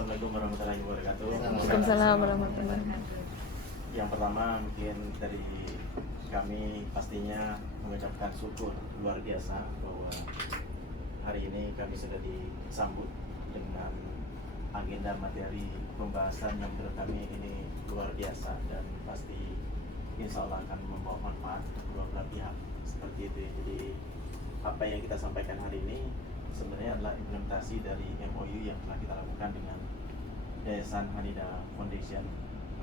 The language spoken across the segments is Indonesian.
Assalamualaikum warahmatullahi wabarakatuh. Waalaikumsalam warahmatullahi wabarakatuh. Yang pertama mungkin dari kami pastinya mengucapkan syukur luar biasa bahwa hari ini kami sudah disambut dengan agenda materi pembahasan yang menurut kami ini luar biasa dan pasti insya Allah akan membawa manfaat kedua belah pihak seperti itu. Jadi apa yang kita sampaikan hari ini sebenarnya adalah implementasi dari MOU yang telah kita lakukan dengan Yayasan Hanida Foundation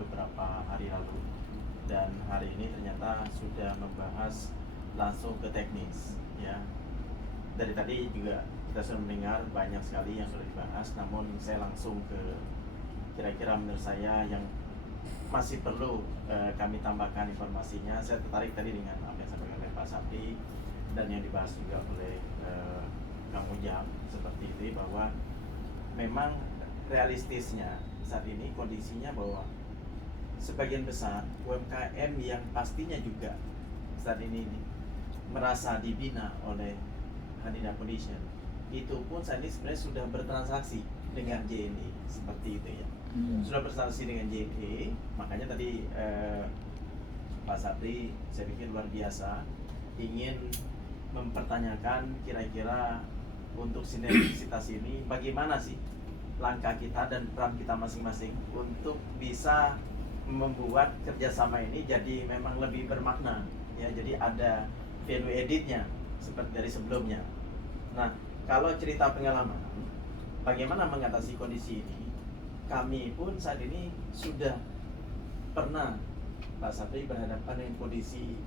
beberapa hari lalu, dan hari ini ternyata sudah membahas langsung ke teknis ya. Dari tadi juga kita sudah mendengar banyak sekali yang sudah dibahas, namun saya langsung ke kira-kira menurut saya yang masih perlu kami tambahkan informasinya. Saya tertarik tadi dengan apa yang disampaikan oleh Pak Sapri dan yang dibahas juga oleh Kang Ujang seperti itu, bahwa memang realistisnya saat ini kondisinya bahwa sebagian besar UMKM yang pastinya juga saat ini merasa dibina oleh Hanida Foundation itu pun saat ini sebenarnya sudah bertransaksi dengan JNE seperti itu ya. Sudah bertransaksi dengan JNE, makanya tadi Pak Sapri saya pikir luar biasa ingin mempertanyakan kira-kira untuk sinergisitas ini bagaimana sih langkah kita dan peran kita masing-masing untuk bisa membuat kerjasama ini jadi memang lebih bermakna ya, jadi ada value editnya seperti dari sebelumnya. Nah, kalau cerita pengalaman bagaimana mengatasi kondisi ini, kami pun saat ini sudah pernah Pak Sapri berhadapan dengan kondisi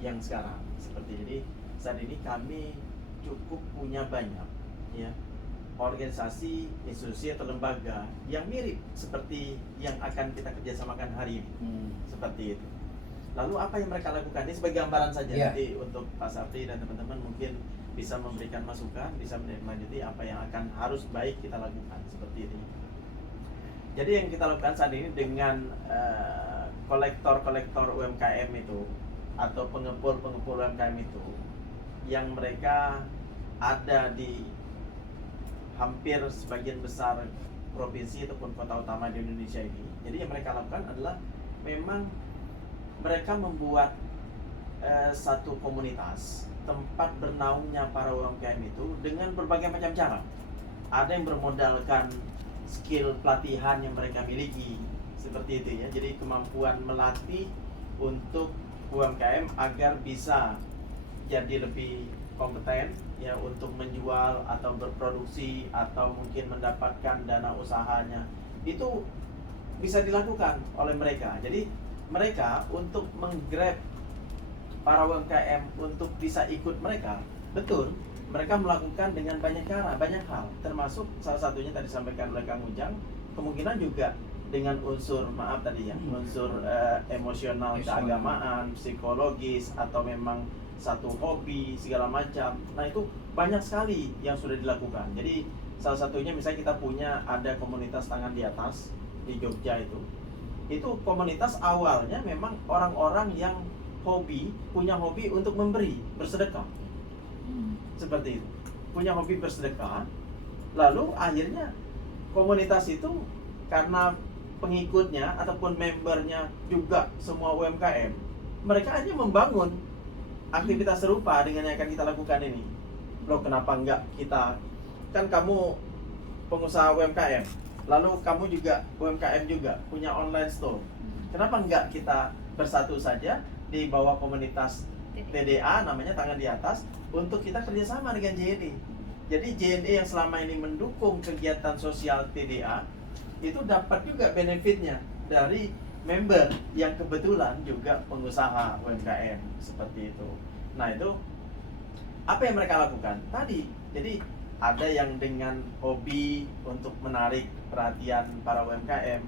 yang sekarang seperti ini. Saat ini kami cukup punya banyak ya organisasi, institusi atau lembaga yang mirip seperti yang akan kita kerjasamakan hari ini, seperti itu. Lalu apa yang mereka lakukan ini sebagai gambaran saja nanti untuk Pak Sapri dan teman-teman mungkin bisa memberikan masukan, bisa menindaklanjuti apa yang akan harus baik kita lakukan seperti ini. Jadi yang kita lakukan saat ini dengan kolektor-kolektor UMKM itu atau pengepul-pengepul UMKM itu yang mereka ada di hampir sebagian besar provinsi ataupun kota utama di Indonesia ini. Jadi yang mereka lakukan adalah memang mereka membuat satu komunitas tempat bernaungnya para UMKM itu dengan berbagai macam cara. Ada yang bermodalkan skill pelatihan yang mereka miliki seperti itu ya. Jadi kemampuan melatih untuk UMKM agar bisa jadi lebih kompeten ya untuk menjual atau berproduksi atau mungkin mendapatkan dana usahanya, itu bisa dilakukan oleh mereka. Jadi mereka untuk menggrab para UMKM untuk bisa ikut mereka, betul mereka melakukan dengan banyak cara, banyak hal, termasuk salah satunya tadi disampaikan oleh Kang Ujang, kemungkinan juga dengan unsur unsur emosional, keagamaan, psikologis, atau memang satu hobi segala macam. Nah itu banyak sekali yang sudah dilakukan. Jadi salah satunya misalnya kita punya ada komunitas tangan di atas di Jogja itu komunitas awalnya memang orang-orang yang punya hobi untuk memberi, bersedekah seperti itu, punya hobi bersedekah. Lalu akhirnya komunitas itu karena pengikutnya ataupun membernya juga semua UMKM, mereka hanya membangun aktivitas serupa dengan yang akan kita lakukan ini. Loh, kenapa enggak kita, kan kamu pengusaha UMKM, lalu kamu juga UMKM juga punya online store, kenapa enggak kita bersatu saja di bawah komunitas TDA namanya tangan di atas untuk kita kerjasama dengan JNE. Jadi JNE yang selama ini mendukung kegiatan sosial TDA itu dapat juga benefitnya dari member yang kebetulan juga pengusaha UMKM seperti itu. Nah itu apa yang mereka lakukan tadi. Jadi ada yang dengan hobi untuk menarik perhatian para UMKM,